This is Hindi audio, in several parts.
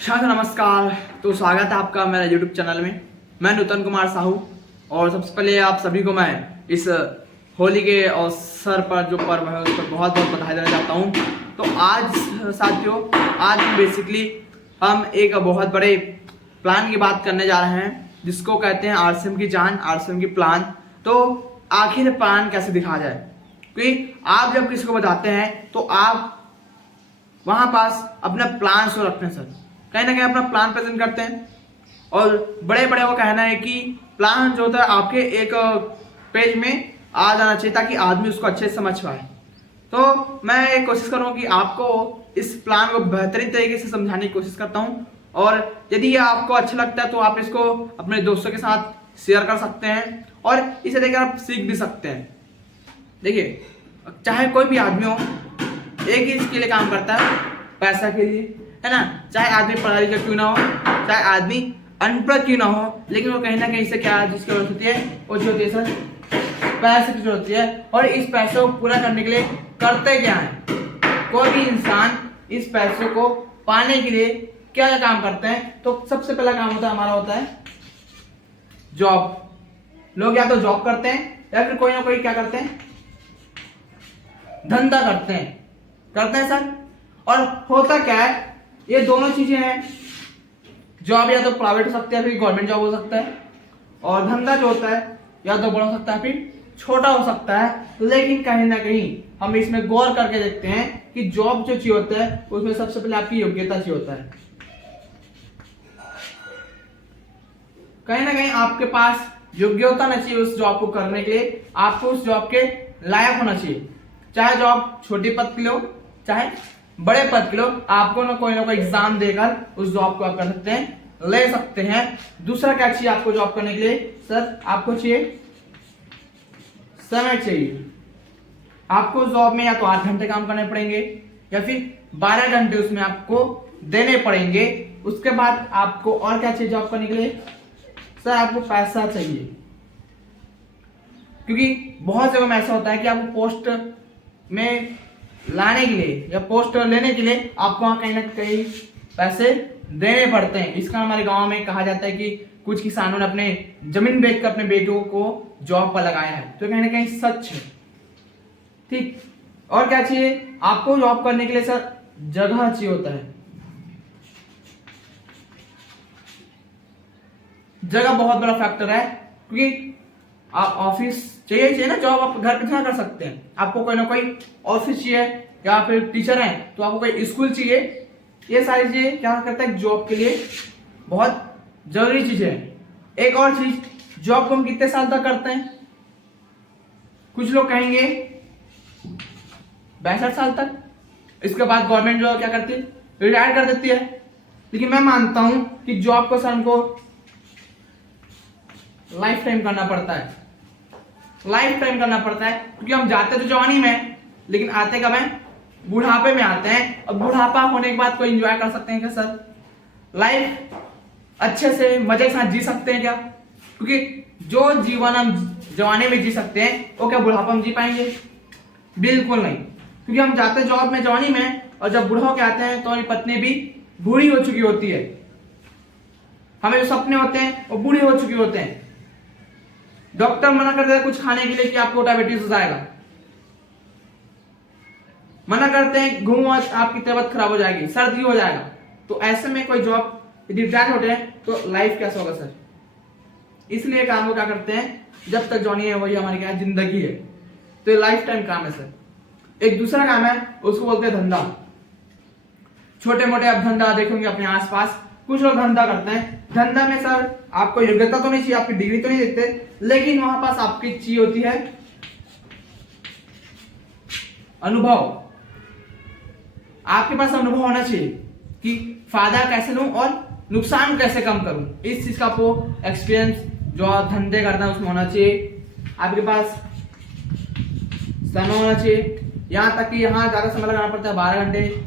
शांत नमस्कार। तो स्वागत है आपका मेरा यूट्यूब चैनल में। मैं नूतन कुमार साहू और सबसे पहले आप सभी को मैं इस होली के अवसर पर जो पर्व है उस पर बहुत बहुत बधाई देना चाहता हूँ। तो आज साथियों, आज बेसिकली हम एक बहुत बड़े प्लान की बात करने जा रहे हैं जिसको कहते हैं आरसीएम की जान, आरसीएम की प्लान। तो आखिर प्लान कैसे दिखा जाए, क्योंकि आप जब किसी को बताते हैं तो आप वहाँ पास अपना प्लान शो रखते हैं सर, कहीं ना कहीं अपना प्लान प्रेजेंट करते हैं। और बड़े बड़े को कहना है कि प्लान जो होता है आपके एक पेज में आ जाना चाहिए ताकि आदमी उसको अच्छे से समझ पाए। तो मैं एक कोशिश करूँगा कि आपको इस प्लान को बेहतरीन तरीके से समझाने की कोशिश करता हूँ। और यदि ये आपको अच्छा लगता है तो आप इसको अपने दोस्तों के साथ शेयर कर सकते हैं और इसे देखकर आप सीख भी सकते हैं। देखिए, चाहे कोई भी आदमी हो, एक ही इसके लिए काम करता है, पैसा के लिए, है ना। चाहे आदमी पढ़ा लिखा क्यों ना हो, चाहे आदमी अनपढ़ क्यों ना हो, लेकिन वो कहीं ना कहीं से क्या जिसकी जरूरत होती है वो जो होती है सर पैसे की जरूरत होती है। और इस पैसे को पूरा करने के लिए करते क्या है, कोई भी इंसान इस पैसे को पाने के लिए क्या क्या काम करते हैं। तो सबसे पहला काम होता है हमारा होता है जॉब। लोग या तो जॉब करते हैं या फिर कोई ना कोई क्या करते हैं, धंधा करते हैं सर। और होता क्या है, ये दोनों चीजें हैं, जॉब या तो प्राइवेट हो सकता है फिर गवर्नमेंट जॉब हो सकता है, और धंधा जो होता है या तो बड़ा हो सकता है फिर छोटा हो सकता है। लेकिन कहीं ना कहीं हम इसमें गौर करके देखते हैं कि जॉब जो चाहिए होता है उसमें सबसे पहले आपकी योग्यता चाहिए होता है। कहीं ना कहीं आपके पास योग्यता ना चाहिए उस जॉब को करने के लिए, आपको उस जॉब के लायक होना चाहिए। चाहे जॉब छोटे पद के लो चाहे बड़े पद के लो, आपको ना कोई एग्जाम देकर उस जॉब को आप कर सकते हैं, ले सकते हैं। दूसरा क्या चाहिए आपको जॉब करने के लिए सर, आपको चाहिए समय चाहिए। आपको जॉब में या तो 8 घंटे काम करने पड़ेंगे या फिर 12 घंटे उसमें आपको देने पड़ेंगे। उसके बाद आपको और क्या चाहिए जॉब करने के लिए सर, आपको पैसा चाहिए। क्योंकि बहुत जगह में ऐसा होता है कि आपको पोस्ट में लाने के लिए या पोस्ट लेने के लिए आपको वहां कहीं ना कहीं पैसे देने पड़ते हैं। इसका हमारे गांव में कहा जाता है कि कुछ किसानों ने अपने जमीन बेचकर अपने बेटों को जॉब पर लगाया है, तो कहीं ना कहीं सच है। ठीक, और क्या चाहिए आपको जॉब करने के लिए सर, जगह चाहिए होता है। जगह बहुत बड़ा फैक्टर है, क्योंकि आप ऑफिस चाहिए ना, जॉब आप घर पे ना कर सकते हैं, आपको कोई ना कोई ऑफिस चाहिए, या फिर टीचर हैं तो आपको कोई स्कूल चाहिए। ये सारी चीजें क्या करता है जॉब के लिए बहुत जरूरी चीजें हैं। एक और चीज, जॉब को हम कितने साल तक करते हैं, कुछ लोग कहेंगे 62 साल तक। इसके बाद गवर्नमेंट जो क्या करती है, रिटायर कर देती है। लेकिन मैं मानता हूं कि जॉब को सर हमको लाइफ टाइम करना पड़ता है, लाइफ टाइम करना पड़ता है। क्योंकि हम जाते तो जवानी में, लेकिन आते कब हैं, बुढ़ापे में आते हैं। और बुढ़ापा होने के बाद कोई एंजॉय कर सकते हैं क्या सर, लाइफ अच्छे से मजे के साथ जी सकते हैं क्या? क्योंकि जो जीवन हम जवानी में जी सकते हैं वो क्या बुढ़ापा में जी पाएंगे? बिल्कुल नहीं। क्योंकि हम जाते हैं जॉब में जवानी में, और जब बूढ़ा होके आते हैं तो हमारी पत्नी भी बूढ़ी हो चुकी होती है, हमें जो सपने होते हैं वो बूढ़े हो चुके होते हैं। डॉक्टर मना कर देता है कुछ खाने के लिए कि आपको डायबिटीज हो जाएगा, मना करते हैं घूमो आपकी तबीयत खराब हो जाएगी, सर्दी हो जाएगा। तो ऐसे में कोई जॉब यदि रिटायर होते हैं तो लाइफ कैसा होगा सर? इसलिए काम को क्या करते हैं, जब तक जॉनी है वही हमारी क्या जिंदगी है। तो ये लाइफ टाइम काम है सर। एक दूसरा काम है, उसको बोलते हैं धंधा। छोटे मोटे आप धंधा देखेंगे अपने आसपास, कुछ लोग धंधा करते हैं। धंधा में सर आपको योग्यता तो नहीं चाहिए, आपकी डिग्री तो नहीं देखते, लेकिन वहां पास आपकी चाहिए होती है अनुभव। आपके पास अनुभव होना चाहिए कि फायदा कैसे लूं और नुकसान कैसे कम करूं। इस चीज का आपको एक्सपीरियंस जो आप धंधे करना है उसमें होना चाहिए। आपके पास समय होना चाहिए, यहाँ तक कि यहाँ ज्यादा समय लगाना पड़ता है 12 घंटे,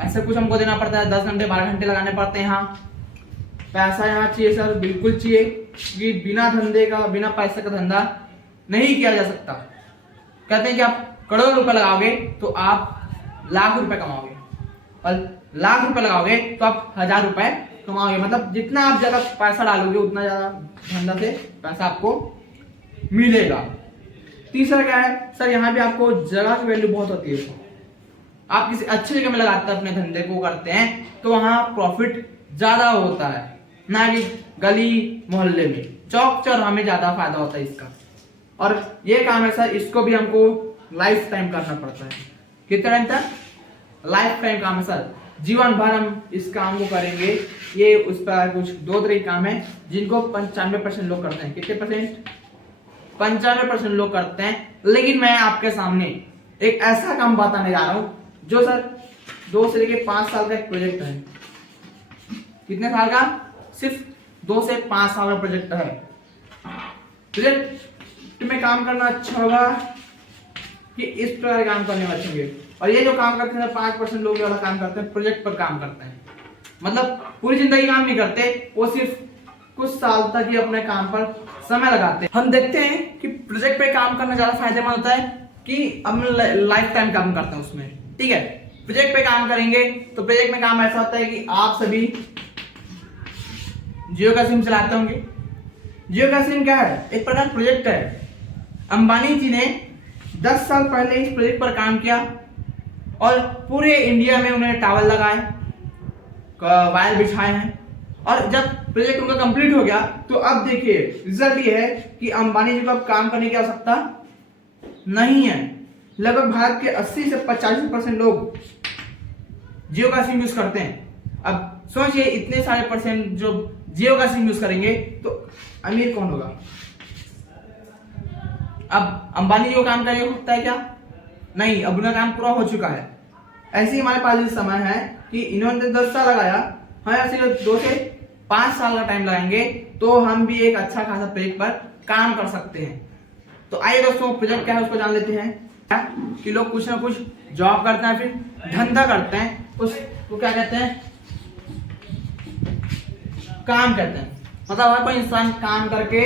ऐसे कुछ हमको देना पड़ता है 10 घंटे 12 घंटे लगाने पड़ते हैं। यहाँ पैसा यहाँ चाहिए सर, बिल्कुल चाहिए, कि बिना धंधे का, बिना पैसे का धंधा नहीं किया जा सकता। कहते हैं कि आप करोड़ रुपए लगाओगे तो आप लाख रुपए कमाओगे, और लाख रुपए लगाओगे तो आप 1000 रुपए कमाओगे। मतलब जितना आप ज्यादा पैसा डालोगे उतना ज्यादा धंधा से पैसा आपको मिलेगा। तीसरा क्या है सर, यहाँ भी आपको जगह की वैल्यू बहुत होती है। आप किसी अच्छी जगह में लगाते हैं, अपने धंधे को करते हैं, तो वहां प्रॉफिट ज्यादा होता है, ना कि गली मोहल्ले में, चौक चौराहा में ज्यादा फायदा होता है इसका। और ये काम है सर, इसको भी हमको लाइफ टाइम करना पड़ता है। कितने टाइम तक? लाइफ टाइम काम है सर, जीवन भर हम इस काम को करेंगे। ये उस पर कुछ 2 तरह के काम है जिनको 95% लोग करते हैं। कितने परसेंट? 95% लोग करते हैं। लेकिन मैं आपके सामने एक ऐसा काम बताने जा रहा हूं जो सर 2 से लेकर 5 साल का एक प्रोजेक्ट है। कितने साल का? सिर्फ 2 से 5 साल का प्रोजेक्ट है। प्रोजेक्ट में काम करना अच्छा होगा कि इस प्रकार काम करने में अच्छे होंगे। और ये जो काम करते हैं 5% लोग वाला काम करते हैं, प्रोजेक्ट पर काम करते हैं। मतलब पूरी जिंदगी काम नहीं करते, वो सिर्फ कुछ साल तक ही अपने काम पर समय लगाते हैं। हम देखते हैं कि प्रोजेक्ट पे काम करना ज्यादा फायदेमंद होता है कि हम लाइफ टाइम काम करते हैं उसमें। ठीक है, प्रोजेक्ट पे काम करेंगे तो प्रोजेक्ट में काम ऐसा होता है कि आप सभी जियो का सिम चलाते होंगे। जियो का सिम क्या है? एक प्रकार प्रोजेक्ट है। अंबानी जी ने 10 साल पहले इस प्रोजेक्ट पर काम किया और पूरे इंडिया में उन्होंने टावर लगाए, वायर बिछाए हैं। और जब प्रोजेक्ट उनका कंप्लीट हो गया तो अब देखिए रिजल्ट ये है कि अंबानी जी को अब काम करने की आवश्यकता नहीं है। लगभग भारत के 80 से 85% लोग जियो का सिम यूज करते हैं। अब सोचिए इतने सारे परसेंट जो जियो का सिम यूज करेंगे तो अमीर कौन होगा? अब अंबानी जी को काम करने को होता है क्या? नहीं, अब उनका काम पूरा हो चुका है। ऐसे ही हमारे पास भी समय है कि इन्होंने 10 साल लगाया, हम ऐसे 2 से 5 साल का टाइम लगाएंगे तो हम भी एक अच्छा खासा प्रोजेक्ट पर काम कर सकते हैं। तो आइए दोस्तों, प्रोजेक्ट क्या है उसको जान लेते हैं। कि लोग कुछ ना कुछ जॉब करते हैं, फिर धंधा करते हैं, उसको क्या कहते हैं? काम कहते हैं। मतलब हर कोई इंसान काम करके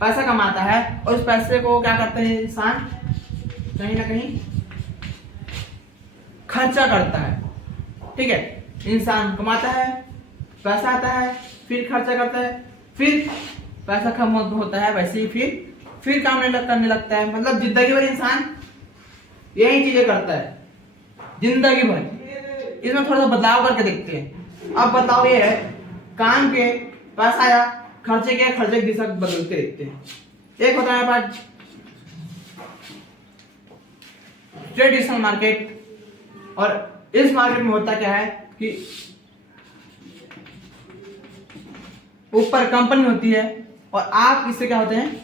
पैसा कमाता है और उस पैसे को क्या करते हैं इंसान? कहीं ना कहीं खर्चा करता है। ठीक है, इंसान कमाता है, पैसा आता है, फिर खर्चा करता है, फिर पैसा कम होता है, वैसे ही फिर काम करने लगता है। मतलब जिंदगी भर इंसान यही चीजें करता है, जिंदगी भर। इसमें थोड़ा सा बदलाव करके देखते हैं। अब बदलाव ये है, काम के पैसा या खर्चे की दिशा बदलते रहते हैं। एक होता है हमारे पास ट्रेडिशनल मार्केट, और इस मार्केट में होता क्या है कि ऊपर कंपनी होती है और आप इससे क्या होते हैं?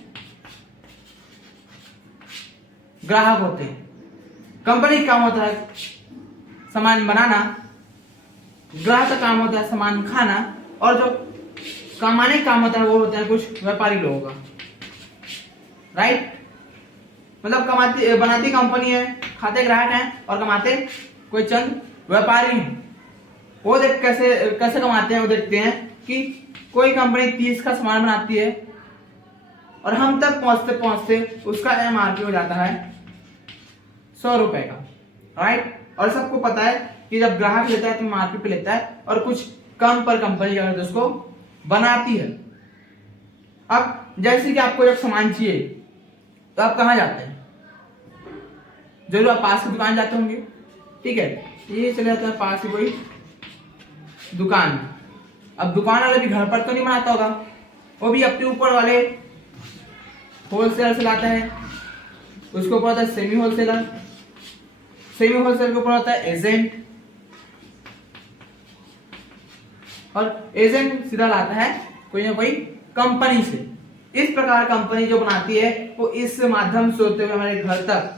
ग्राहक होते हैं। कंपनी का काम होता है सामान बनाना, ग्राहक का काम होता है सामान खाना, और जो कमाने का काम होता है वो होता है कुछ व्यापारी लोगों का। राइट? मतलब बनाती कंपनी है, खाते ग्राहक हैं और कमाते कोई चंद व्यापारी हैं। वो देख कैसे कमाते हैं। वो देखते हैं कि कोई कंपनी 30 का सामान बनाती है और हम तक पहुंचते पहुंचते उसका MRP हो जाता है 100 रुपए का। राइट? और सबको पता है कि जब ग्राहक लेता है तो MRP पे लेता है और कुछ कम पर कंपनी क्या करती है उसको बनाती है। अब जैसे कि आपको जब सामान चाहिए तो आप कहाँ जाते हैं? जरूर आप पास की दुकान जाते होंगे। ठीक है, ये चले जाता है पास की कोई दुकान। अब दुकान वाले भी घर पर तो नहीं बनाता होगा, वो भी अपने ऊपर वाले होलसेलर से लाता है। उसके ऊपर होता है सेमी होलसेलर, सेमी होलसेलर के ऊपर होता है एजेंट, और एजेंट सीधा लाता है कोई ना कोई कंपनी से। इस प्रकार कंपनी जो बनाती है वो इस माध्यम से होते हुए हमारे घर तक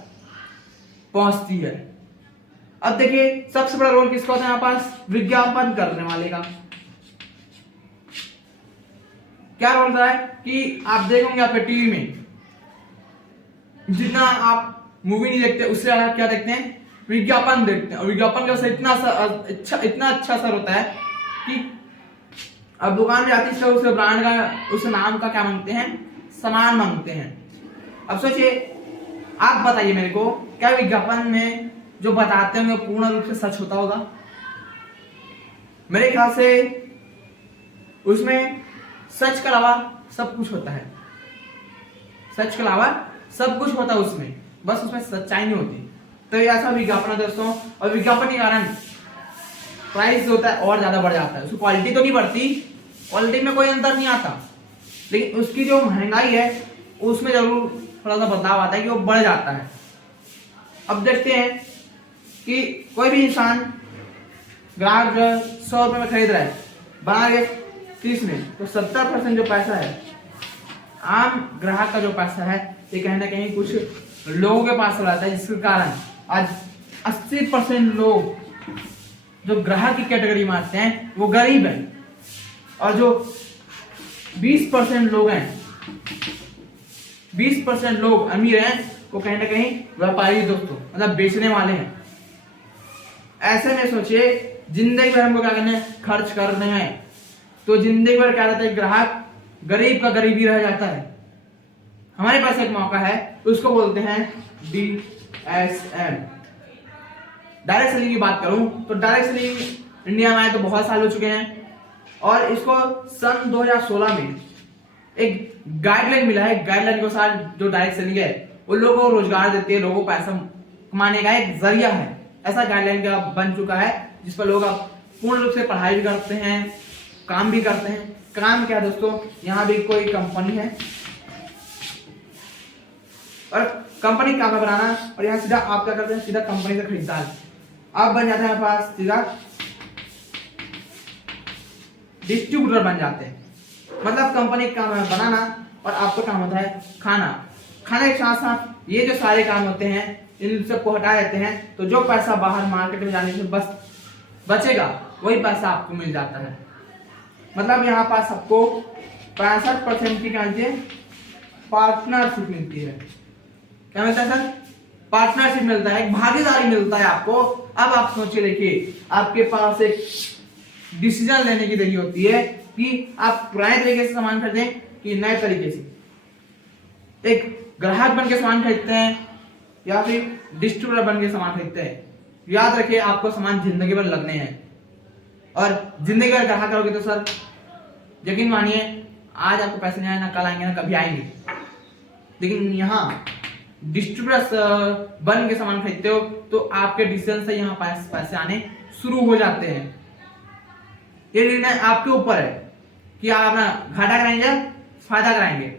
पहुंचती है। अब देखिए सबसे बड़ा रोल किसका होता है हमारे पास? विज्ञापन करने वाले का। क्या रोल रहा है कि आप देखोगे आपके टीवी में, जितना आप मूवी नहीं देखते उससे ज्यादा क्या देखते हैं? विज्ञापन देखते हैं। और विज्ञापन का इतना अच्छा असर होता है कि अब दुकान में जाती है उस ब्रांड का, उस नाम का क्या मांगते हैं? सामान मांगते हैं। अब सोचिए, आप बताइए मेरे को, क्या विज्ञापन में जो बताते होंगे पूर्ण रूप से सच होता होगा? मेरे ख्याल से उसमें सच के अलावा सब कुछ होता है। सच के अलावा सब कुछ होता है उसमें, बस उसमें सच्चाई नहीं होती। तो ये ऐसा विज्ञापन है दोस्तों, और विज्ञापन के कारण प्राइस होता है और ज्यादा बढ़ जाता है। उसकी क्वालिटी तो नहीं बढ़ती, क्वालिटी में कोई अंतर नहीं आता, लेकिन उसकी जो महंगाई है उसमें जरूर थोड़ा सा बदलाव आता है कि वो बढ़ जाता है। अब देखते हैं कि कोई भी इंसान ग्राहक जो 100 रुपये में खरीद रहा है, बना के 30 में, तो 70% जो पैसा है आम ग्राहक का जो पैसा है ये कहीं ना कहीं कुछ लोगों के पास रहता है, जिसके कारण आज 80% लोग जो ग्राहक की कैटेगरी में आते हैं वो गरीब हैं, और जो 20% लोग हैं, 20% लोग अमीर हैं, वो कहीं ना कहीं व्यापारी दोस्तों, मतलब बेचने वाले हैं। ऐसे में सोचिए जिंदगी भर हमको क्या करना है, खर्च करने हैं, तो जिंदगी भर क्या रहता है, ग्राहक गरीब का गरीब ही रह जाता है। हमारे पास एक मौका है, उसको बोलते हैं DSM, डायरेक्ट सेलिंग की बात करूं तो डायरेक्ट सेलिंग इंडिया में आए तो बहुत साल हो चुके हैं, और इसको सन 2016 में एक गाइडलाइन मिला है। गाइडलाइन के अनुसार जो डायरेक्ट सेलिंग है वो लोगों को रोजगार देती है, लोगों को पैसा कमाने का एक जरिया है। ऐसा गाइडलाइन का बन चुका है जिस पर लोग अब पूर्ण रूप से पढ़ाई भी करते हैं, काम भी करते हैं। काम क्या है दोस्तों, यहाँ भी कोई कंपनी है और कंपनी काम बनाना, और यहाँ सीधा आप क्या करते हैं, सीधा कंपनी से खरीदार आप बन जाते हैं, पास सीधा डिस्ट्रीब्यूटर बन जाते हैं। मतलब कंपनी का काम है बनाना और आपका काम होता है खाना। खाने के साथ साथ ये जो सारे काम होते हैं इन सबको हटा देते हैं, तो जो पैसा बाहर मार्केट में जाने से बस बचेगा वही पैसा आपको मिल जाता है। मतलब यहाँ पास आपको 65% की पार्टनरशिप मिलती है। क्या मिलता है सर? पार्टनरशिप मिलता है, एक भागीदारी मिलता है आपको। अब आप सोचिए, देखिए आपके पास एक डिसीजन लेने की देरी होती है कि आप पुराने तरीके से सामान खरीदें कि नए तरीके से। एक ग्राहक बन के सामान खरीदते हैं या फिर डिस्ट्रीब्यूटर बन के सामान खरीदते हैं। याद रखिए आपको सामान जिंदगी भर लगने हैं, और जिंदगी भर ग्राहक करोगे तो सर यकीन मानिए आज आपको पैसे नहीं आए, ना कल आएंगे, ना कभी आएंगे। लेकिन यहाँ डिस्ट्रीब्यूटर बन के सामान खरीदते हो तो आपके डिसीजन से यहाँ पैसे आने शुरू हो जाते हैं। ये निर्णय आपके ऊपर है कि आप अपना घाटा कराएंगे या फायदा कराएंगे।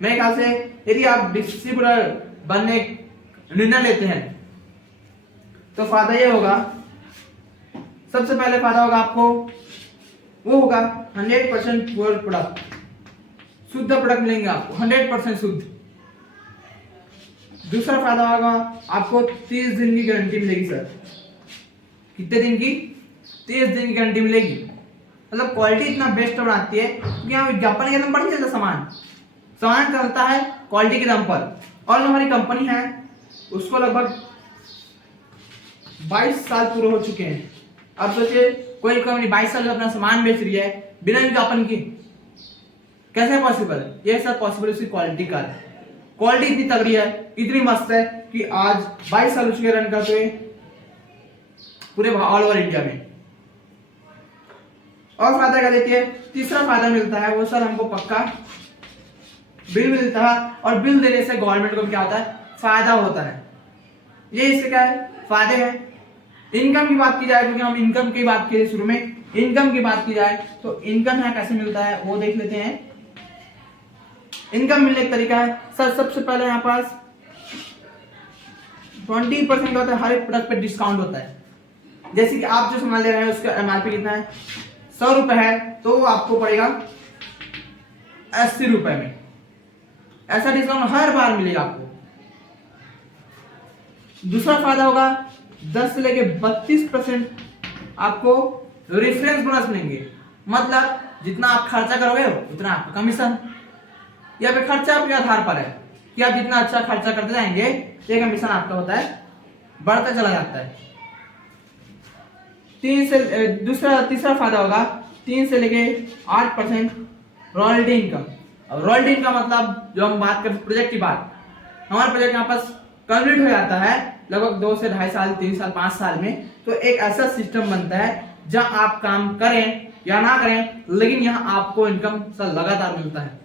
मेरे ख्याल से यदि आप डिस्ट्रीब्यूटर बनने निर्णय लेते हैं तो फायदा ये होगा, सबसे पहले फायदा होगा आपको, वो होगा 100% प्योर प्रोडक्ट, शुद्ध प्रोडक्ट मिलेंगे आपको 100% शुद्ध। दूसरा फायदा होगा आपको 30 दिन की गारंटी मिलेगी सर। कितने दिन की? 30 दिन की गारंटी मिलेगी। मतलब क्वालिटी इतना बेस्ट बनाती है कि यहाँ विज्ञापन के दम पर नहीं चलता, सामान चलता है क्वालिटी के दम पर। और जो हमारी कंपनी है उसको लगभग 22 साल पूरे हो चुके हैं। अब सोचिए कोई कंपनी 22 साल अपना सामान बेच रही है बिना विज्ञापन की, कैसे पॉसिबल है? ये सब पॉसिबल उसकी क्वालिटी का है। क्वालिटी इतनी तगड़ी है, इतनी मस्त है कि आज 22 साल उसके रन करते हुए पूरे ऑल ओवर इंडिया में। और फायदा क्या देती है? तीसरा फायदा मिलता है वो सर हमको पक्का बिल मिलता है, और बिल देने से गवर्नमेंट को क्या होता है? फायदा होता है। ये इसके क्या है? फायदे हैं। इनकम की बात की जाए, क्योंकि हम इनकम की बात की शुरू में, इनकम की बात की जाए तो इनकम यहाँ कैसे मिलता है वो देख लेते हैं। इनकम मिलने का तरीका है सर, सबसे पहले यहाँ पास 20% होता है, हर एक प्रोडक्ट पे डिस्काउंट होता है। जैसे कि आप जो सामान ले रहे हैं उसका MRP कितना है? 100 रुपए है, तो आपको पड़ेगा 80 रुपए में। ऐसा डिस्काउंट हर बार मिलेगा आपको। दूसरा फायदा होगा 10 से लेके 32% आपको रेफरेंस बोनस मिलेंगे। मतलब जितना आप खर्चा करोगे उतना आपका कमीशन, या फिर खर्चा आपके आधार पर है कि आप जितना अच्छा खर्चा करते जाएंगे ये कमीशन आपका होता है बढ़ता चला जाता है। तीसरा फायदा होगा 3 से लेके 8% रॉयल्टी इनकम। अब रॉयल्टी इनकम मतलब जो हम बात करते प्रोजेक्ट की बात, हमारे प्रोजेक्ट यहाँ पास कंप्लीट हो जाता है लगभग 2 से 2.5 साल, 3 साल, 5 साल में, तो एक ऐसा सिस्टम बनता है जहां आप काम करें या ना करें, लेकिन यहाँ आपको इनकम लगातार मिलता है।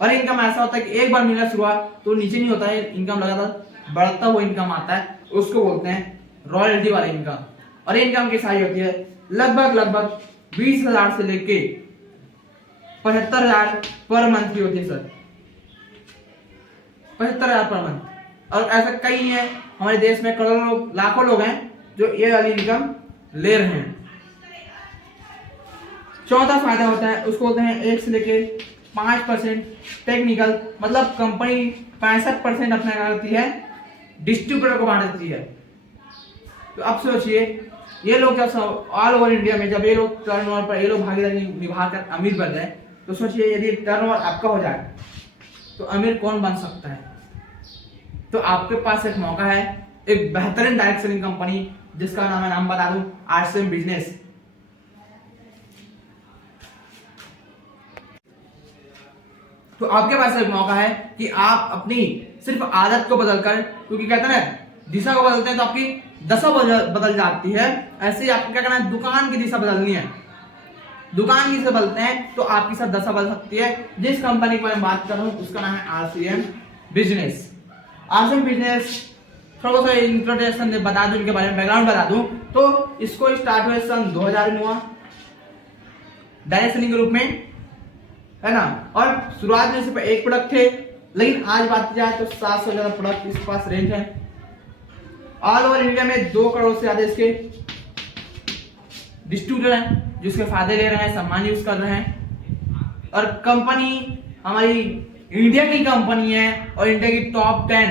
और इनकम ऐसा होता है कि एक बार मिलना शुरुआत तो नीचे नहीं होता है, इनकम लगातार बढ़ता हुआ इनकम आता है, उसको बोलते हैं रॉयल्टी वाला इनकम। और इनकम की साइज होती है लगभग 20,000 से लेके 75,000 पर मंथ की होती है सर, 75,000 पर मंथ। और ऐसा कई है हमारे देश में, करोड़ों लोग, लाखों लोग हैं जो ये वाली इनकम ले रहे हैं। चौथा फायदा होता है, उसको बोलते हैं 1 से लेके 5% टेक्निकल, मतलब कंपनी 65% अपना करती है, डिस्ट्रीब्यूटर को बांट देती है। तो अब सोचिए ये लोग जब ऑल ओवर इंडिया में जब ये लोग टर्नओवर पर ये लोग भागीदारी निभाकर अमीर बन रहे हैं, तो सोचिए यदि टर्नओवर आपका हो जाए तो अमीर कौन बन सकता है। तो आपके पास एक मौका है, एक बेहतरीन डायरेक्ट सेलिंग कंपनी जिसका नाम बता दूं, RCM बिजनेस। तो आपके पास एक मौका है कि आप अपनी सिर्फ आदत को बदलकर, क्योंकि कहते हैं ना दिशा को बदलते हैं तो आपकी दशा बदल जाती है, ऐसे ही आपको क्या करना है, दुकान की दिशा बदलनी है। दुकान की दिशा बदलते हैं तो आपकी सब दशा बदल सकती है। जिस कंपनी की मैं बात कर रहा हूं उसका नाम है RCM बिजनेस। RCM बिजनेस थोड़ा सा इंट्रोडक्शन बता दूं, इनके बारे में बैकग्राउंड बता दूं, तो इसको स्टार्ट हुए सन 2000 में हुआ डायरेक्ट सेलिंग के रूप में, है ना। और शुरुआत में सिर्फ एक प्रोडक्ट थे, लेकिन आज बात की जाए तो 700 से ज्यादा प्रोडक्ट इसके पास रेंज है। ऑल ओवर इंडिया में 2 करोड़ से ज्यादा इसके डिस्ट्रीब्यूटर हैं जो इसके फायदे ले रहे हैं, सामान यूज कर रहे हैं। और कंपनी हमारी इंडिया की कंपनी है और इंडिया की टॉप 10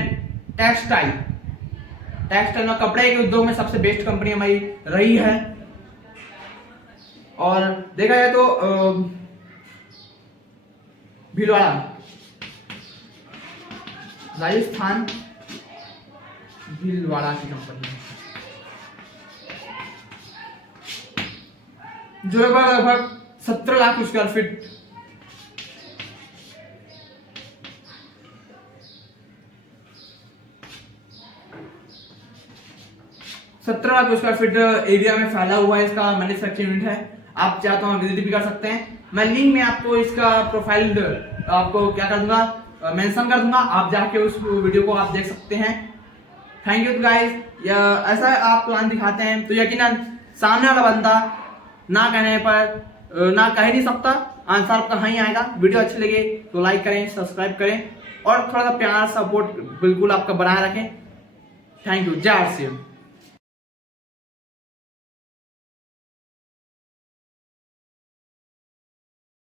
टेक्सटाइल में, कपड़े के उद्योग में सबसे बेस्ट कंपनी हमारी रही है। और देखा जाए तो भीलवाड़ा, राजस्थान, भीलवाड़ा की कंपनी है जो लगभग 17 लाख स्क्वायर फीट एरिया में फैला हुआ है। इसका मैन्युफैक्चरिंग यूनिट है। आप चाहते हो विजिट भी कर सकते हैं। मैं लिंक में आपको इसका प्रोफाइल आपको क्या कर दूंगा, मेंशन कर दूंगा, आप जाके उस वीडियो को आप देख सकते हैं। Thank you guys. या ऐसा आप प्लान दिखाते हैं तो यकीनन सामने वाला बंदा ना कहने पर ना कह नहीं सकता, आंसर आपका हाँ ही आएगा। वीडियो अच्छी लगे तो लाइक करें, सब्सक्राइब करें और थोड़ा सा प्यार सपोर्ट बिल्कुल आपका बनाए रखें। Thank you. जय RCM।